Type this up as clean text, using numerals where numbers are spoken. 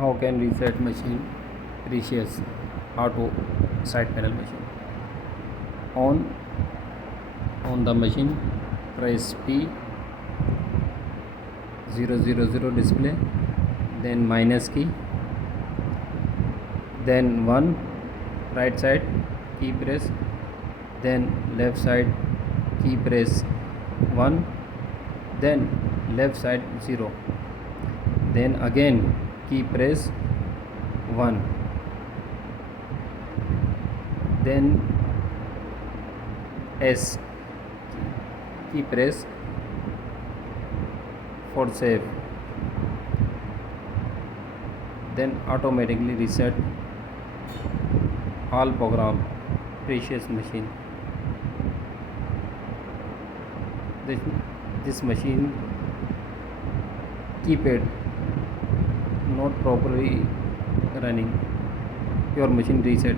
How can reset machine precious auto side panel machine? On the machine, press P 000 display, then minus key, then 1 right side key press, then left side key press 1, then left side 0, then again key press 1, then S key press for save, then automatically reset all program precious machine. This machine keypad not properly running, your machine reset.